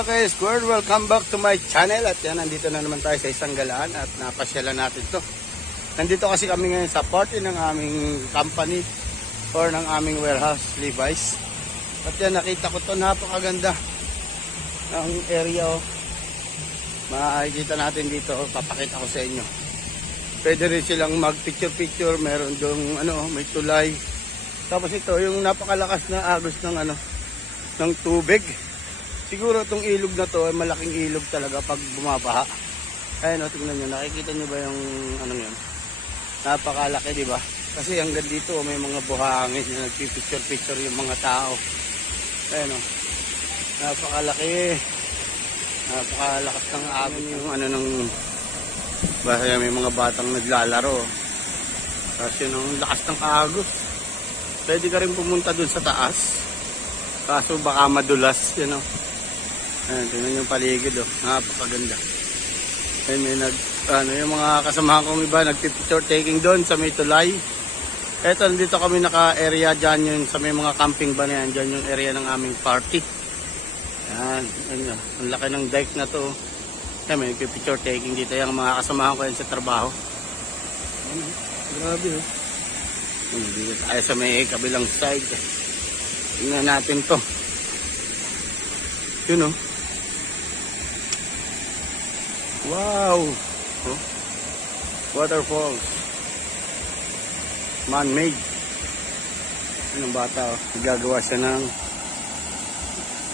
mga ka-square, welcome back to my channel. At yan, nandito na naman tayo sa isang galaan at napasyalan natin to. Nandito kasi kami ngayon sa party ng aming company or ng aming warehouse, Levi's. At yan, nakita ko to, napakaganda ng area. Makikita natin dito, papakita ko sa inyo. Pwede rin silang mag-picture-picture, meron doong may tulay. Tapos ito, yung napakalakas na agos ng tubig. Siguro itong ilog na to ay malaking ilog talaga pag bumabaha. Ayun, tingnan nyo, nakikita nyo ba yung yun? Napakalaki, di ba? Kasi hanggang dito may mga buhangin na nagpipicture-picture yung mga tao. Ayun, napakalaki. Napakalakas ng agos yung basta may mga batang naglalaro. Kasi yung lakas ng agos. Pwede ka rin pumunta dun sa taas. Kaso baka madulas, Ayan, tingnan yung paligid, napakaganda. Ayan, may yung mga kasamahan kong iba, nagpipicture taking doon sa may tulay. Eto, nandito kami naka-area dyan, yun, sa may mga camping ba na yan, dyan yung area ng aming party. Ayan, ang laki ng dike na to. Ayan, may nagpipicture taking dito, yung mga kasamahan ko yan sa trabaho. Ayan, grabe, dito tayo sa may kabilang side. Tingnan natin to. Yun, wow! Waterfalls. Man-made. Yung bata, nagagawa siya ng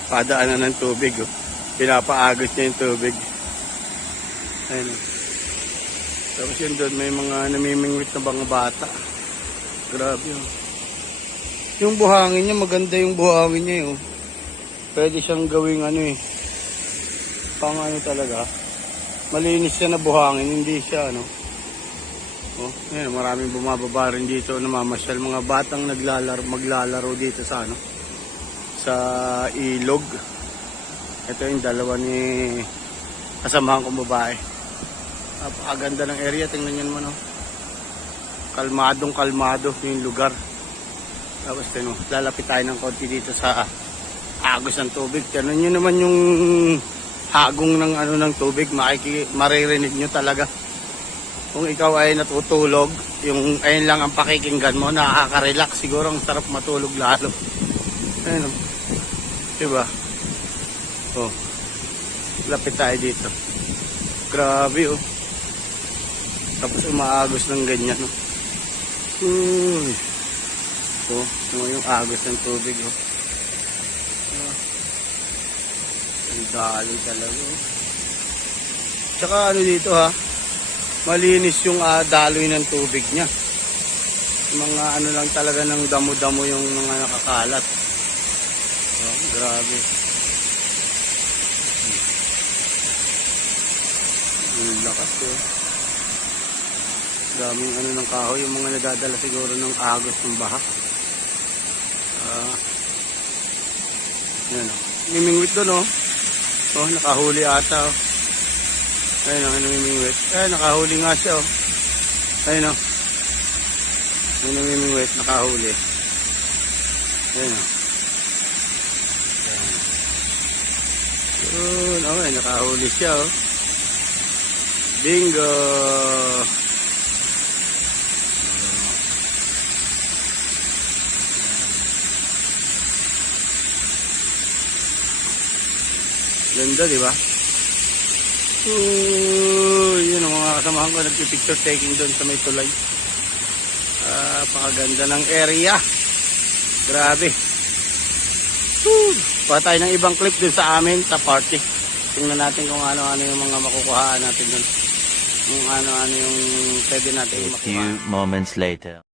padaanan ng tubig. Pinapaagos niya yung tubig. Ayun. Tapos yun doon, may mga namimingwit na mga bata. Grabe. Yung buhangin niya, maganda yung buhangin niya. Pwede siyang gawing pang talaga. Malinis siya na buhangin, hindi siya ayan, maraming bumababa rin dito, namamasyal, mga batang maglalaro dito sa ilog. Ito yung dalawa ni kasamahan kong babae. Napakaganda ng area, tingnan niyo naman, kalmado yung lugar. Tapos lalapit tayo ng konti dito sa agos ng tubig. Tignan niyo naman yung hagong ng tubig, maririnig nyo talaga. Kung ikaw ay natutulog, yung ayun lang ang pakikinggan mo, nakaka-relax, siguro ang sarap matulog lalo. Ayun, diba? Lapit tayo dito. Grabe, tapos umaagos ng ganyan, yung agos ng tubig, ang dali talaga. Tsaka dito malinis yung daloy ng tubig niya. Mga lang talaga ng damo-damo yung mga nakakalat. Grabe. Ang lakas daming ng kahoy, yung mga nadadala siguro ng agos ng baha. Yan mimingwit doon nakahuli ata ayun namimingwit. Nakahuli nga siya ayun namimingwit, nakahuli. Ayun yun, nakahuli siya bingo. Ganda, di ba? Yun ang mga kasamahan ko, nagpipicture taking doon sa may tulay. Pakaganda ng area. Grabe. Patay ng ibang clip doon sa amin, sa party. Tingnan natin kung ano-ano yung mga makukuhaan natin doon. Kung ano-ano yung pwede natin makuha. A few moments later.